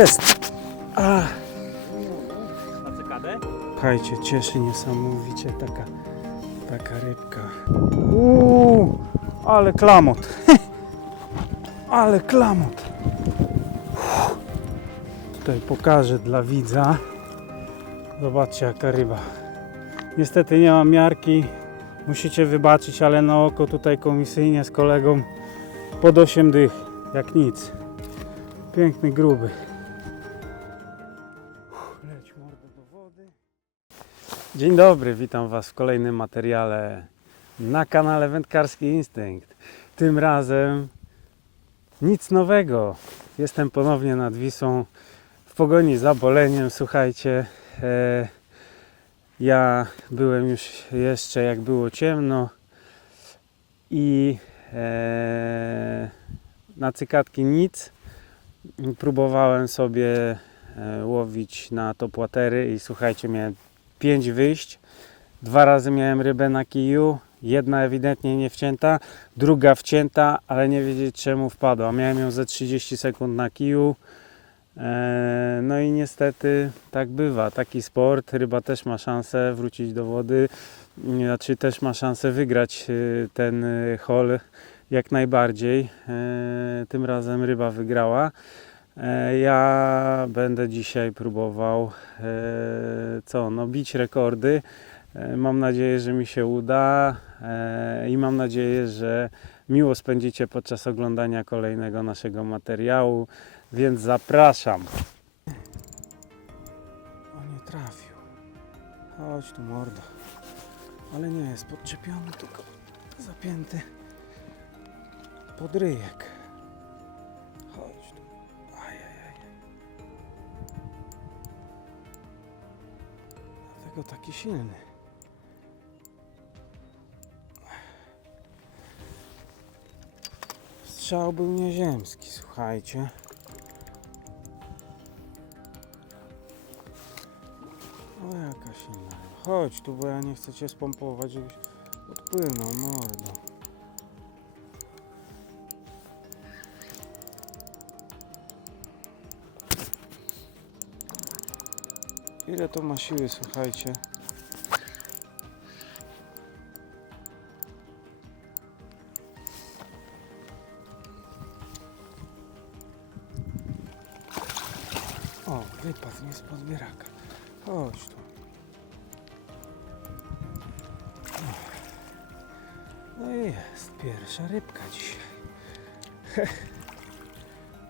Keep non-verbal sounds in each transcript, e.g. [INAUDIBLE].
Jest! A, Na cykadę? słuchajcie, cieszy niesamowicie taka, taka rybka. Uuu, ale klamot. [LAUGHS] ale klamot. Uff. Tutaj pokażę dla widza. Zobaczcie jaka ryba. Niestety nie mam miarki. Musicie wybaczyć, ale na oko tutaj komisyjnie z kolegą pod 8 dych, jak nic. Piękny, gruby. Dzień dobry, witam Was w kolejnym materiale na kanale Wędkarski Instynkt. Tym razem nic nowego. Jestem ponownie nad Wisą w pogoni za boleniem. Słuchajcie, e, ja byłem już jeszcze jak było ciemno i e, na cykatki nic. Próbowałem sobie e, łowić na topłatery i słuchajcie, miałem pięć wyjść. Dwa razy miałem rybę na kiju. Jedna ewidentnie nie wcięta, druga wcięta, ale nie wiedzieć czemu wpadła. Miałem ją ze 30 sekund na kiju. E, No i niestety tak bywa. Taki sport. Ryba też ma szansę wrócić do wody. Znaczy też ma szansę wygrać y, ten y, hol jak najbardziej. E, Tym razem ryba wygrała. E, Ja będę dzisiaj próbował e, co, no bić rekordy. E, Mam nadzieję, że mi się uda i mam nadzieję, że miło spędzicie podczas oglądania kolejnego naszego materiału, więc zapraszam. O nie trafił. Chodź tu mordo. Ale nie jest podczepiony, tylko zapięty podryjek. Dlatego taki silny. Strzał był nieziemski, słuchajcie. O jaka silna. Chodź tu, bo ja nie chcę cię spompować, żebyś odpłynął, mordo. Ile to ma siły, słuchajcie. O, wypadł mi z podbieraka. Chodź tu. No i jest pierwsza rybka dzisiaj. [LAUGHS]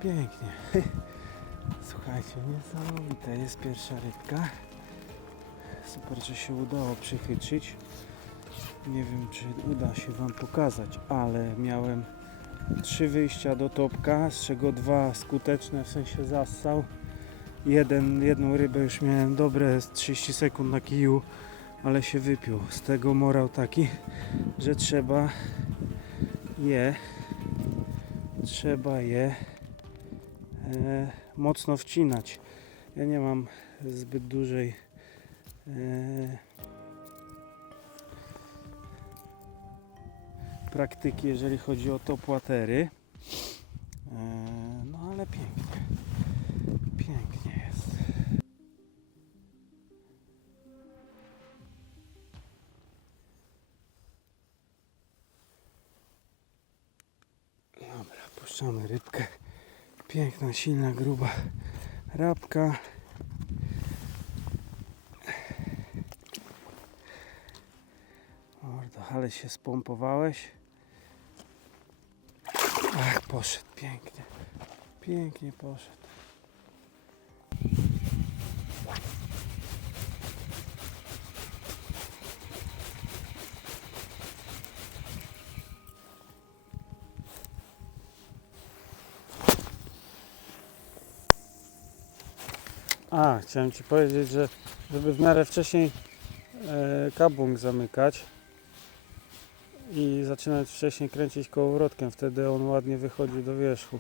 Pięknie. [LAUGHS] Słuchajcie, niesamowite jest pierwsza rybka. Super, że się udało przychytrzyć. Nie wiem, czy uda się Wam pokazać, ale miałem trzy wyjścia do topka, z czego dwa skuteczne, w sensie zassał. Jeden, jedną rybę już miałem dobre z 30 sekund na kiju, ale się wypił. Z tego morał taki, że trzeba je trzeba je mocno wcinać. Ja nie mam zbyt dużej e, praktyki, jeżeli chodzi o topłatery. E, no ale pięknie. Pięknie jest. Dobra, puszczamy rybkę. Piękna, silna, gruba rabka. Mordo, ale się spompowałeś. Ach, poszedł pięknie. Pięknie poszedł. A, chciałem Ci powiedzieć, że żeby w miarę wcześniej e, kabung zamykać i zaczynać wcześniej kręcić kołowrotkiem, wtedy on ładnie wychodzi do wierzchu.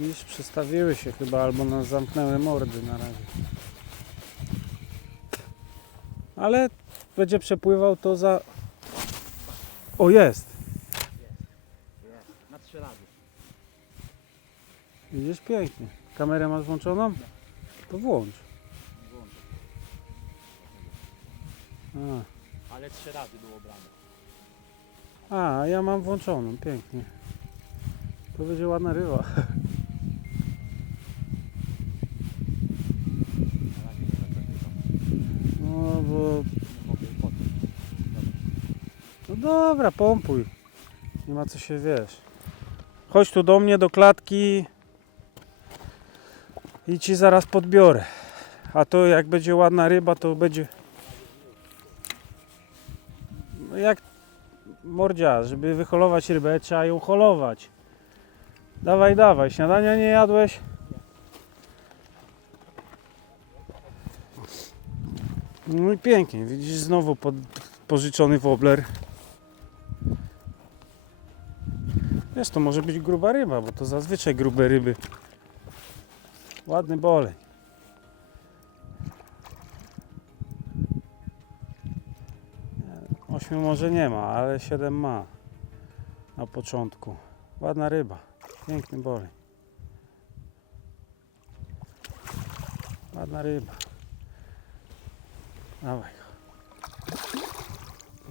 Widzisz, przestawiły się chyba, albo nas zamknęły mordy na razie. Ale będzie przepływał to za... O, jest! Na trzy razy. Widzisz, pięknie. Kamerę masz włączoną? To włącz. A. Ale trzy razy było brane. A, ja mam włączoną, pięknie. To będzie ładna ryba. [LAUGHS] Na razie nie zaczepytam. No bo... No dobra, pompuj. Nie ma co się wiesz. Chodź tu do mnie, do klatki i ci zaraz podbiorę. A to jak będzie ładna ryba, to będzie... No jak mordzia, żeby wyholować rybę, trzeba ją holować. Dawaj, dawaj, śniadania nie jadłeś? No i pięknie, widzisz, znowu pod, pożyczony wobler. Wiesz, to może być gruba ryba, bo to zazwyczaj grube ryby. Ładny boleń. Ośmiu może nie ma, ale siedem ma. Na początku. Ładna ryba. Piękny boleń. Ładna ryba. Dawaj go.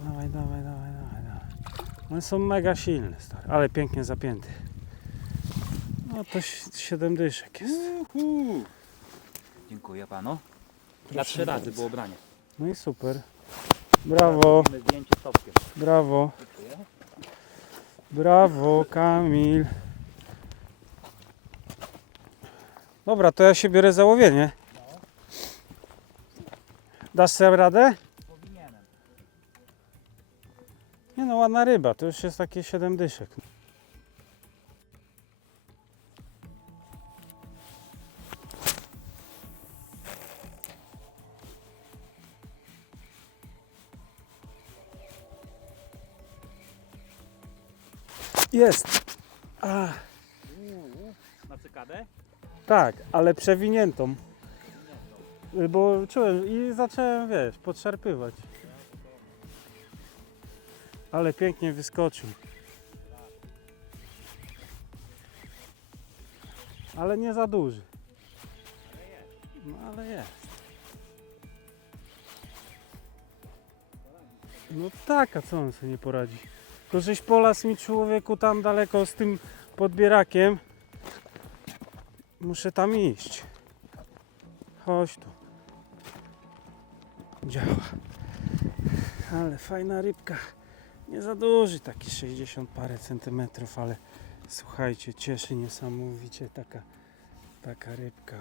Dawaj, dawaj, dawaj, dawaj, dawaj. One są mega silne, stary, ale pięknie zapięty. No to si- siedem dyszek jest. Uhu. Dziękuję panu. Na trzy razy bardzo. było branie. No i super. Brawo, Robimy zdjęcie z topkiem. brawo, Dziękuję. brawo, Kamil. Dobra, to ja się biorę za łowienie. Dasz sobie radę? Powinienem. Nie no, ładna ryba, to już jest takie 7 dyszek. Jest! A, Na cykadę? tak, ale przewiniętą. Y, Bo czułem i zacząłem, wiesz, podszarpywać. Ale pięknie wyskoczył. Ale nie za duży. No ale jest. No tak, a co on sobie nie poradzi? Tylko żeś polas mi człowieku tam daleko z tym podbierakiem. Muszę tam iść. Chodź tu. Działa. Ale fajna rybka. Nie za duży, taki 60 parę centymetrów, ale słuchajcie, cieszy niesamowicie taka, taka rybka.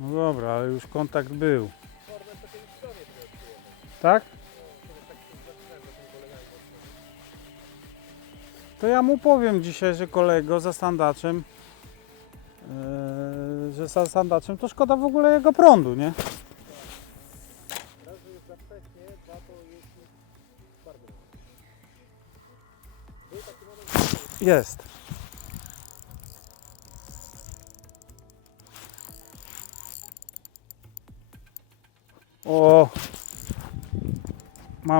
No dobra, ale już kontakt był. Tak? To ja mu powiem dzisiaj, że kolego za sandaczem, yy, że za sandaczem to szkoda w ogóle jego prądu, nie? Jest.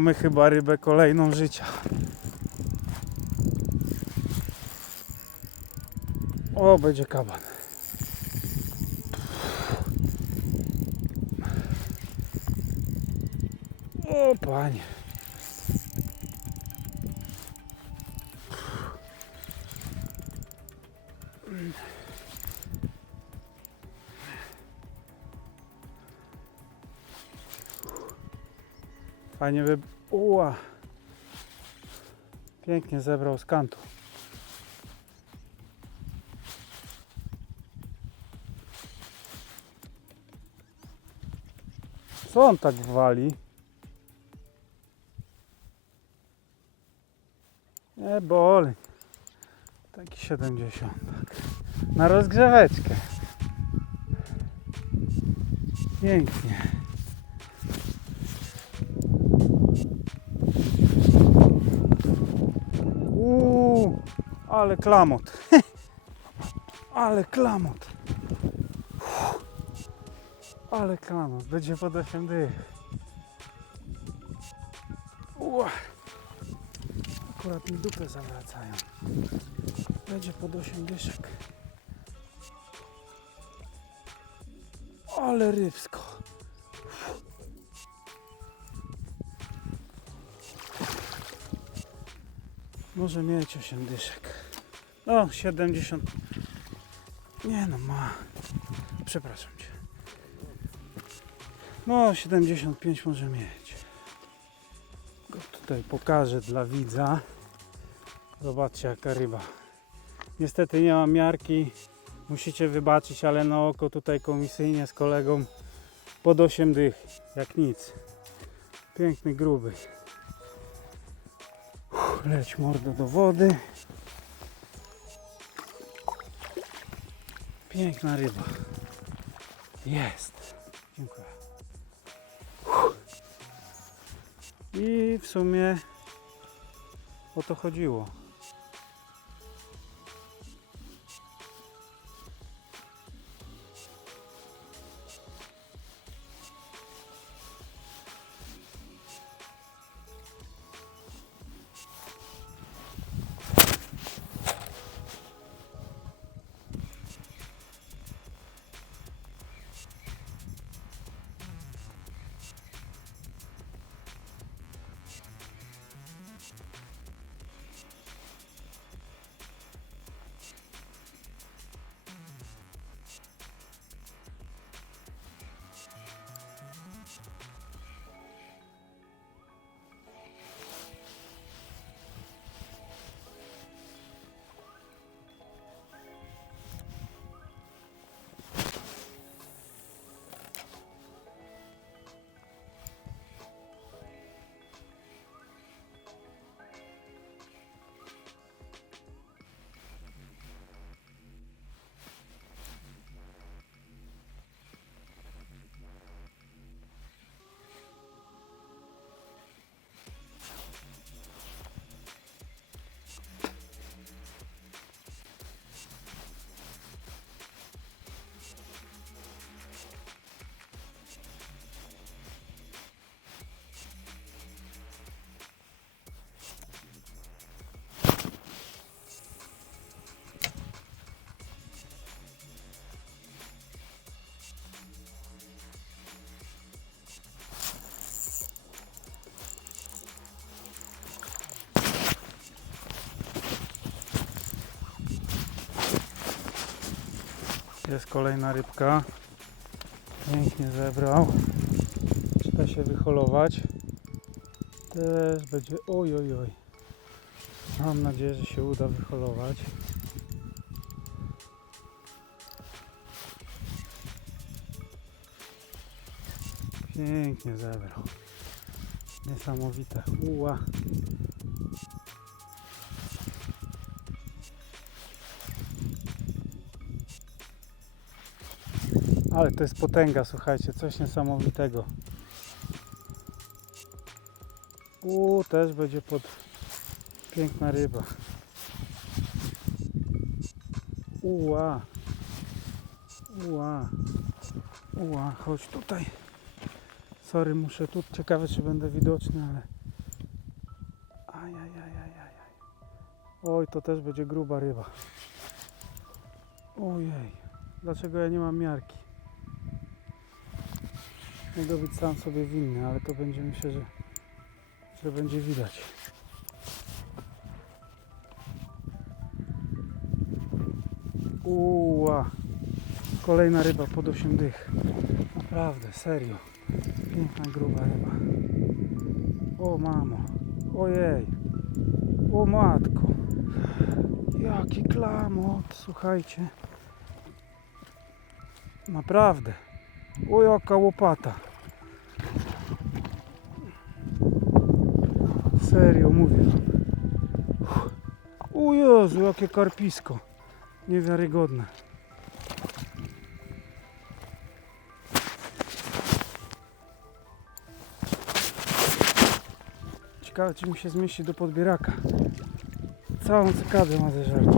Mamy chyba rybę kolejną życia. O, będzie kaban. O, panie. Fajnie wy... Uła. Pięknie zebrał z kantu. Co on tak wali? Nie boli. Taki 70. Na rozgrzeweczkę. Pięknie. Ale klamot. [LAUGHS] ale klamot. Ale klamot. Będzie pod 8 dych. Ua. Akurat mi dupę zawracają. Będzie pod 8 dyszek. Ale rybsko. Może mieć 8 dyszek. O, 70. Nie no, ma. Przepraszam cię. No, 75 może mieć. Go tutaj pokażę dla widza. Zobaczcie jaka ryba. Niestety nie mam miarki. Musicie wybaczyć, ale na oko tutaj komisyjnie z kolegą pod 8 dych. Jak nic. Piękny, gruby. Uff, Leć mordo do wody. Piękna ryba. Jest. Dziękuję. I w sumie o to chodziło. Jest kolejna rybka. Pięknie zebrał. Da się wyholować? Też będzie. Oj, oj, oj. Mam nadzieję, że się uda wyholować. Pięknie zebrał. Niesamowite. Uła. Ale to jest potęga, słuchajcie, coś niesamowitego. U też będzie pod piękna ryba. Uła. Uła. Uła, chodź tutaj. Sorry, muszę tu. Ciekawe, czy będę widoczny, ale. Ajajajajajaj. Oj, to też będzie gruba ryba. Ojej. Dlaczego ja nie mam miarki? Mogę być sam sobie winny, ale to będzie myślę, że, że będzie widać. Uła. Kolejna ryba pod 8 dych. Naprawdę, serio. Piękna, gruba ryba. O mamo. Ojej. O matko. Jaki klamot. Słuchajcie. Naprawdę. O jaka łopata. Serio mówię. O Jezu, jakie karpisko. Niewiarygodne. Ciekawe czy mi się zmieści do podbieraka. Całą cykadę ma zeżarć.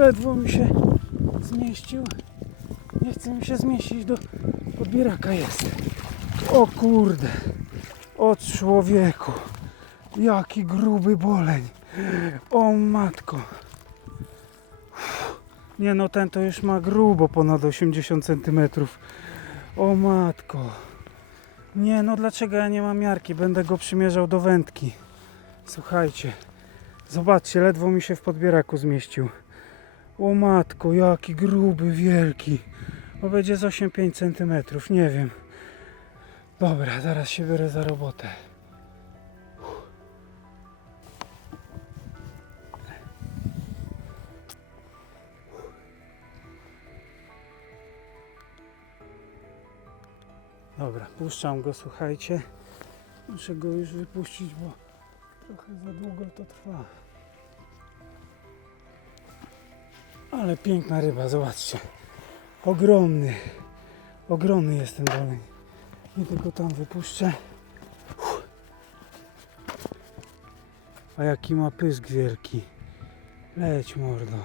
Ledwo mi się zmieścił. Nie chce mi się zmieścić do podbieraka jest. O kurde. O człowieku. Jaki gruby boleń. O matko. Nie no, ten to już ma grubo ponad 80 cm. O matko. Nie no, dlaczego ja nie mam miarki? Będę go przymierzał do wędki. Słuchajcie. Zobaczcie, ledwo mi się w podbieraku zmieścił. O matko, jaki gruby, wielki. O będzie z 8-5 cm, nie wiem. Dobra, zaraz się biorę za robotę. Dobra, puszczam go, słuchajcie. Muszę go już wypuścić, bo trochę za długo to trwa. Ale piękna ryba, zobaczcie. Ogromny. Ogromny jest ten doleń. Nie tylko tam wypuszczę. Uff. A jaki ma pysk wielki. Leć mordo.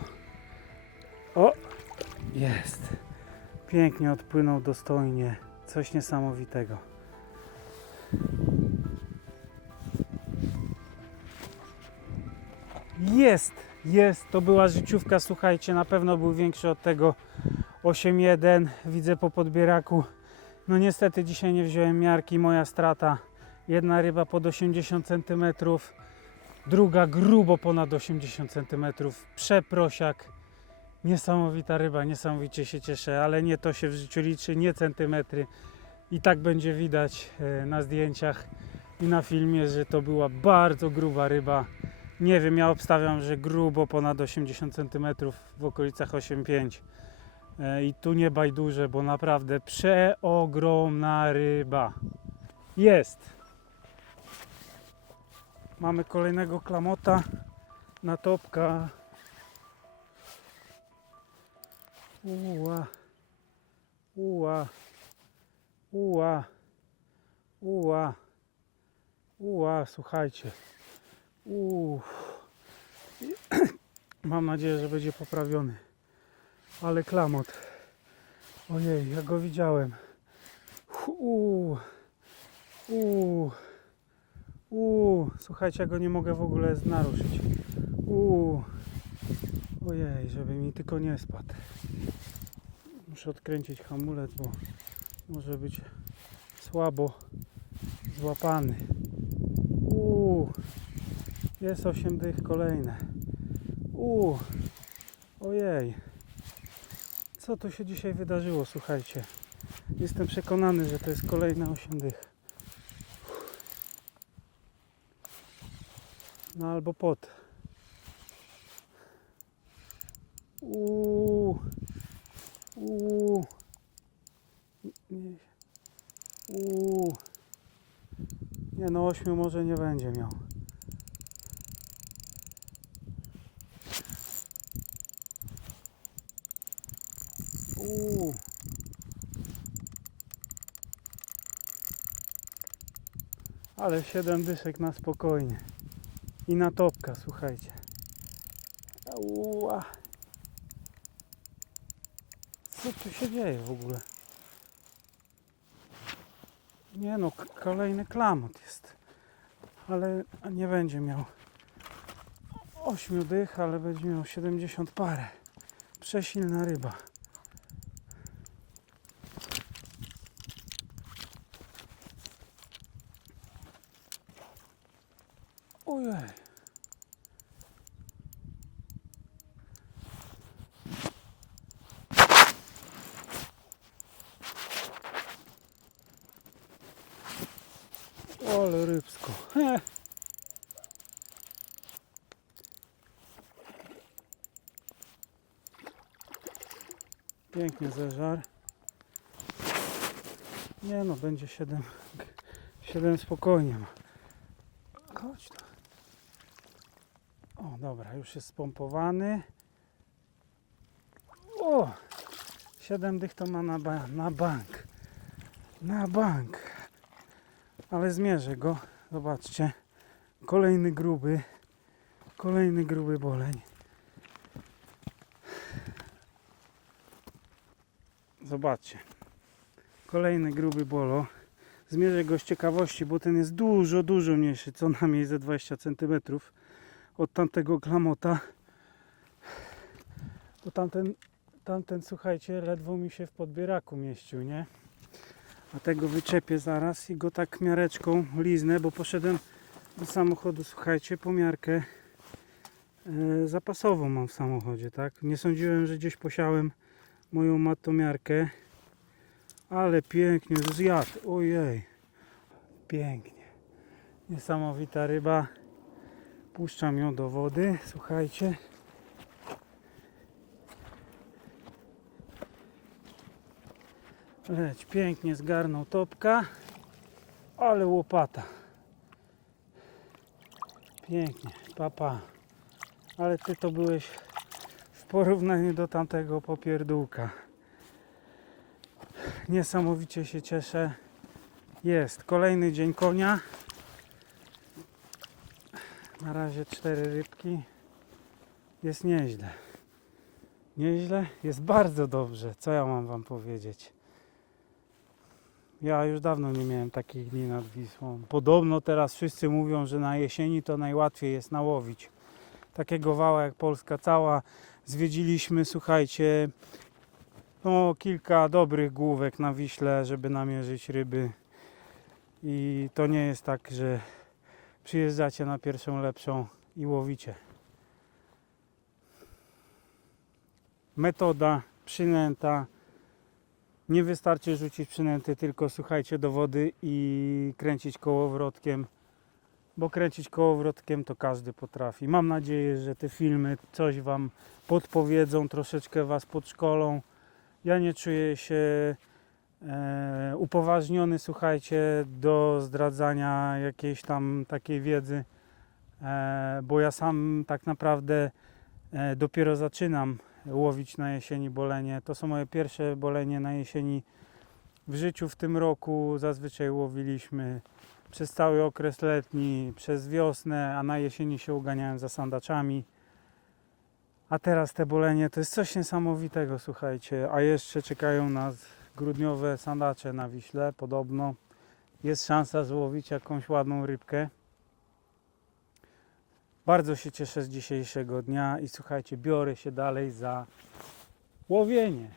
O! Jest. Pięknie odpłynął dostojnie. Coś niesamowitego. Jest, jest. To była życiówka, słuchajcie, na pewno był większy od tego 8.1. Widzę po podbieraku. No niestety dzisiaj nie wziąłem miarki, moja strata. Jedna ryba pod 80 cm, druga grubo ponad 80 cm. Przeprosiak. Niesamowita ryba, niesamowicie się cieszę, ale nie to się w życiu liczy, nie centymetry. I tak będzie widać e, na zdjęciach i na filmie, że to była bardzo gruba ryba. Nie wiem, ja obstawiam, że grubo ponad 80 cm w okolicach 8,5. E, I tu nie bajduże, bo naprawdę przeogromna ryba. Jest. Mamy kolejnego klamota na topka. Uła. Uła. Uła. Uła. Uła, słuchajcie. Uff. [CLEARS THROAT] Mam nadzieję, że będzie poprawiony. Ale klamot. Ojej, ja go widziałem. Uuu. Uuu. Uuu. Słuchajcie, ja go nie mogę w ogóle naruszyć. Uuu. Ojej, żeby mi tylko nie spadł. Muszę odkręcić hamulec, bo może być słabo złapany. Uuu. Jest 8 dych kolejne. Uuu. Ojej. Co tu się dzisiaj wydarzyło, słuchajcie. Jestem przekonany, że to jest kolejne 8 dych. No albo pot. Uuu. Uuu. Uuu. Nie no, 8 może nie będzie miał. Uuu. Ale 7 dyszek na spokojnie. I na topka, słuchajcie. Uła. Co tu się dzieje w ogóle? Nie no, kolejny klamot jest. Ale nie będzie miał 8 dych, ale będzie miał 70 parę. Przesilna ryba. Ojej. Ale rybsko. He. Pięknie zeżar. Nie no, będzie 7, 7 spokojnie ma. Chodź tu. O, dobra, już jest spompowany. O! 7 dych to ma na, ba- na bank. Na bank. Ale zmierzę go. Zobaczcie. Kolejny gruby. Kolejny gruby boleń. Zobaczcie. Kolejny gruby bolo. Zmierzę go z ciekawości, bo ten jest dużo, dużo mniejszy, co najmniej ze 20 cm od tamtego klamota. Bo tamten, tamten, słuchajcie, ledwo mi się w podbieraku mieścił, nie? A tego wyczepię zaraz i go tak miareczką liznę, bo poszedłem do samochodu, słuchajcie, po miarkę e, zapasową mam w samochodzie, tak? Nie sądziłem, że gdzieś posiałem moją matomiarkę, ale pięknie zjadł, ojej, pięknie, niesamowita ryba, puszczam ją do wody, słuchajcie. Leć, pięknie zgarnął topka, ale łopata. Pięknie, papa. Ale ty to byłeś w porównaniu do tamtego popierdółka. Niesamowicie się cieszę. Jest kolejny dzień konia. Na razie cztery rybki. Jest nieźle. Nieźle? Jest bardzo dobrze. Co ja mam wam powiedzieć? Ja już dawno nie miałem takich dni nad Wisłą. Podobno teraz wszyscy mówią, że na jesieni to najłatwiej jest nałowić. Takiego wała jak Polska cała. Zwiedziliśmy, słuchajcie, no, kilka dobrych główek na Wiśle, żeby namierzyć ryby. I to nie jest tak, że przyjeżdżacie na pierwszą lepszą i łowicie. Metoda przynęta. Nie wystarczy rzucić przynęty, tylko słuchajcie do wody i kręcić kołowrotkiem, bo kręcić kołowrotkiem to każdy potrafi. Mam nadzieję, że te filmy coś Wam podpowiedzą, troszeczkę Was podszkolą. Ja nie czuję się e, upoważniony, słuchajcie, do zdradzania jakiejś tam takiej wiedzy, e, bo ja sam tak naprawdę e, dopiero zaczynam łowić na jesieni bolenie. To są moje pierwsze bolenie na jesieni w życiu w tym roku. Zazwyczaj łowiliśmy przez cały okres letni, przez wiosnę, a na jesieni się uganiałem za sandaczami. A teraz te bolenie to jest coś niesamowitego, słuchajcie. A jeszcze czekają nas grudniowe sandacze na Wiśle, podobno. Jest szansa złowić jakąś ładną rybkę. Bardzo się cieszę z dzisiejszego dnia i słuchajcie, biorę się dalej za łowienie.